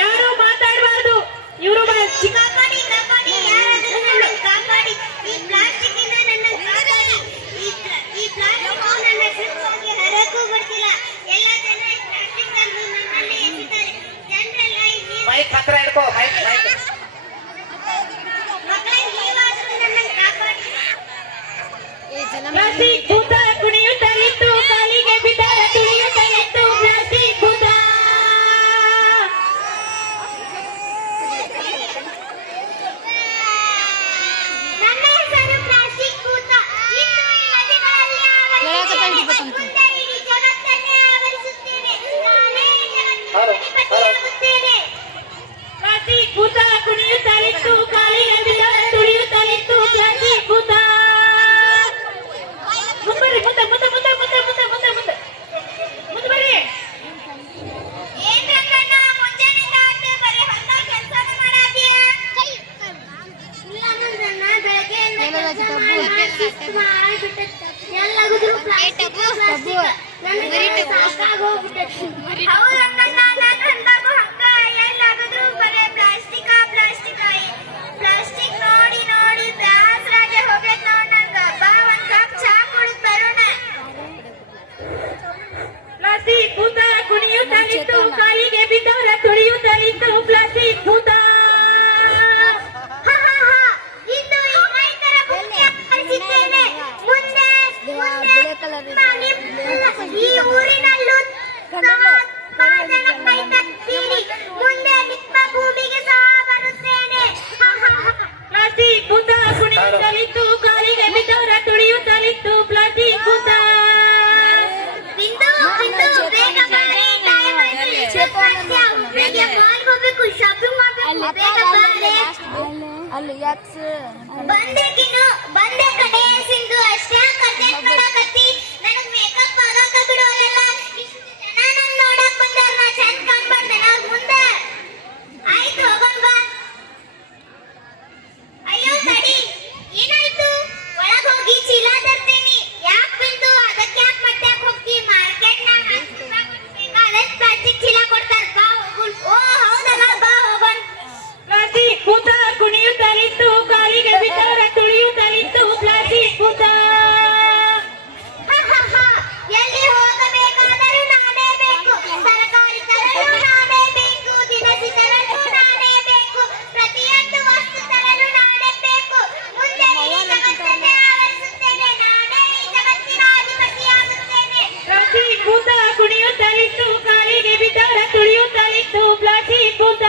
ಯಾರು ಮಾತಾಡಬಾರ್ದು. ಇವರು ಮೈಕ್ ಹತ್ರ ಹಿಡ್ಕೋ. ಪ್ಲಾಸ್ಟಿಕ್ ಭೂತ ಕುಣಿಯುತ್ತಲಿತ್ತು, ಕಾಲಿಗೆ ಬಿದ್ದರೆ ತುಳಿಯುತ್ತಲಿತ್ತು ಪ್ಲಾಸ್ಟಿಕ್ ಭೂತ. ನನ್ನ ಹೆಸರು ಪ್ಲಾಸ್ಟಿಕ್ ಭೂತ. ಇನ್ನು ಈ ನದಿಗಳಲ್ಲಿ ಮುಂದೆ ಇಡೀ ಜಗತ್ತನ್ನೇ ಆವರಿಸುತ್ತೇನೆ. ನಾನೇ ಜಗತ್ತಿನ ಪ್ಲಾಸ್ಟಿಕ್ ಭೂತ ಕುಣಿಯುತ್ತಲಿತ್ತು, ಕಾಲಿಗೆ ಬಿದ್ದರೆ ತುಳಿಯುತ್ತಲಿತ್ತು ಪ್ಲಾಸ್ಟಿಕ್ ಭೂತ. ಪ್ಲಾಸ್ಟಿಕ್ ಭೂತ ಕುಣಿಯುತ್ತಲಿತ್ತು, ಕಾಲಿಗೆ ಬಿದ್ದವರ ತುಳಿಯುತ್ತಲಿತ್ತು ಪ್ಲಾಸ್ಟಿಕ್ ಭೂತ. ಈ ಊರಿನಲ್ಲೂ ಮುಂದೆ ನಿಮ್ಮ ಭೂಮಿಗೆ ಸಹ ಬರುತ್ತೇನೆ. ಪ್ಲಾಸ್ಟಿಕ್ ಭೂತ ಕುಣಿಯುತ್ತಲಿತ್ತು, ಕಾಲಿಗೆ ಬಿದ್ದವರ ತುಳಿಯುತ್ತಲಿತ್ತು ಪ್ಲಾಸ್ಟಿಕ್ ಭೂತ. ಬಂದೆ ಕಡೆ ಸಿಂಧು ಅಷ್ಟೇ ಕತೆ ನನಗ್ ಮೇಕಪ್ ಆಗಕ ಬಿಡೋಲ್ಲ. ಇಷ್ಟು ಜನ ನನ್ ನೋಡಕ್ ಬಂದಾರ, ನಾ ಚಂದ ಕಾಣ್ಬಾರ್ದ ನಾವ್ ಮುಂದೆ. ಆಯ್ತು ಹೋಗೋಣ ಬಾ. ಅಯ್ಯೋ ತಡಿ, ಏನಾಯ್ತು? ಒಳಗ್ ಹೋಗಿ ಚೀಲ ತರ್ತೇನಿ. ಯಾಕೆ ಬಿಂದು? ಅದಕ್ಕೆ ಯಾಕೆ ಮತ್ತೆ ಹೋಗ್ತಿ? ಮಾರ್ಕೆಟ್ನಾಗ ಅದೇ ಪ್ಲಾಸ್ಟಿಕ್ ಚೀಲ ಕೊಡ್ತಾರ. ಬಾ ಹೋಗುನ್. ಓ ಹೌದಲ್ಲ, ಬಾ ಹೋಗೋಣ. ಪ್ಲಾಸ್ಟಿಕ್ ಭೂತ ಕುಣಿಯುತ್ತಲಿತ್ತು, ಕಾಲಿಗೆ ಬಿದ್ದವರ ತುಳಿಯುತ್ತಲಿತ್ತು ಪ್ಲಾಸ್ಟಿಕ್ ಭೂತ. ಎಲ್ಲಿ ಹೋಗಬೇಕಾದರೂ ನಾನೇ ಬೇಕು, ತರಕಾರಿ ತರಲು ನಾನೇ ಬೇಕು, ದಿನಸಿ ತರಲು ನಾನೇ ಬೇಕು, ಪ್ರತಿಯೊಂದು ವಸ್ತು ತರಲು ನಾನೇ ಬೇಕು. ಮುಂದೆ ಈ ಜಗತ್ತನ್ನೇ ಆವರಿಸುತ್ತೇನೆ, ನಾನೇ ಈ ಜಗತ್ತಿನ ಅಧಿಪತಿಯಾಗುತ್ತೇನೆ. ಪ್ಲಾಸ್ಟಿಕ್ ಭೂತ ಕುಣಿಯುತ್ತಲಿತ್ತು, ಕಾಲಿಗೆ ಬಿದ್ದವರ ತುಳಿಯುತ್ತಲಿತ್ತು ಪ್ಲಾಸ್ಟಿಕ್ ಭೂತ.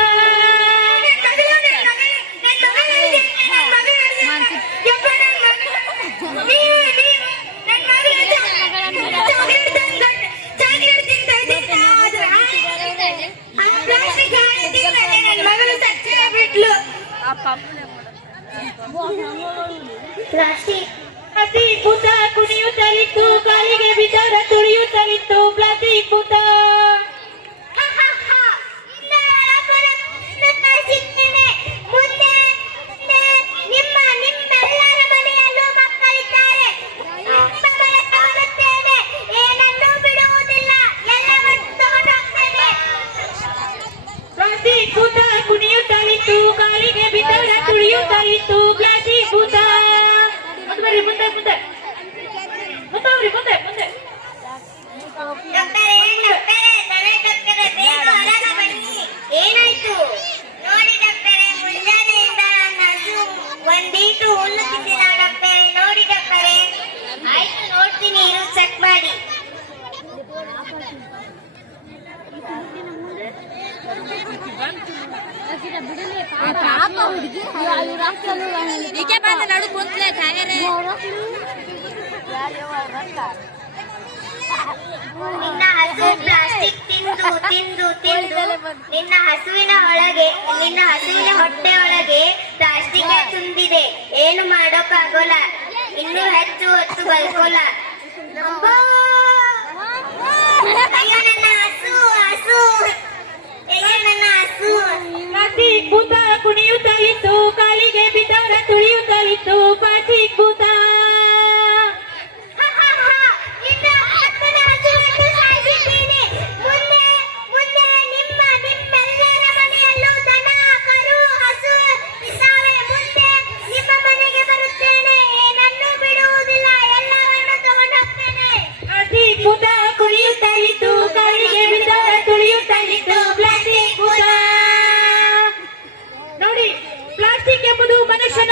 ಪ್ಲಾಸ್ಟಿಕ್ ಭೂತ ಕುಣಿಯುತ್ತಲಿತ್ತು, ಕಾಲಿಗೆ ಬಿದ್ದವರ ತುಳಿಯುತ್ತಲಿತ್ತು ಪ್ಲಾಸ್ಟಿಕ್ ಭೂತ. ನಿಮ್ಮೆಲ್ಲರ ಮನೆಯಲ್ಲೂ ಮಕ್ಕಳಿದ್ದಾರೆ. ಏನನ್ನೂ ಬಿಡುವುದಿಲ್ಲ, ಎಲ್ಲವನ್ನೂ ತಗೊಂಡೋಗ್ತೇನೆ. ಪ್ಲಾಸ್ಟಿಕ್ ಭೂತ ಕುಣಿಯುತ್ತಲಿತ್ತು, ಕಾಲಿಗೆ ಬಿದ್ದವರ ತುಳಿಯುತ್ತಲಿತ್ತು ಪ್ಲಾಸ್ಟಿಕ್ ಭೂತ. ಮುಂದೆ ಮುಂದೆ ಮುಂದೆ ಮುಂದೆ ಮುಂದೆ. ಏನಾಯ್ತು ನೋಡಿ ಡಾಕ್ಟರೇ? ಮುಂಜಾನೆಯಿಂದ ನನ್ನ ಹಸು ಒಂದೀಟು ಹುಲ್ಲು ತಿಂದಿಲ್ಲ ಡಾಕ್ಟರೇ. ನೋಡಿ ಡಾಕ್ಟರೇ. ಆಯ್ತು ನೋಡ್ತೀನಿ, ಇರು ಚೆಕ್ ಮಾಡಿ. ನಿನ್ನ ಹಸು ಪ್ಲಾಸ್ಟಿಕ್ ತಿಂದು ತಿಂದು ತಿಂದು ನಿನ್ನ ಹಸುವಿನ ಹೊಟ್ಟೆ ಒಳಗೆ ಪ್ಲಾಸ್ಟಿಕ್ ತುಂಬಿದೆ. ಏನು ಮಾಡೋಕ್ಕಾಗೋಲ್ಲ, ಇನ್ನೂ ಹೆಚ್ಚು ಹೊತ್ತು ಬದುಕೋಲ್ಲ. ಅಯ್ಯೋ ನನ್ನ ಹಸು ಹಸು, ಅಯ್ಯೋ ನನ್ನ ಹಸು. ಪ್ಲಾಸ್ಟಿಕ್ ಭೂತ ಕುಣಿಯುತ್ತಲಿತ್ತು, ಕಾಲಿಗೆ ಬಿದ್ದವರ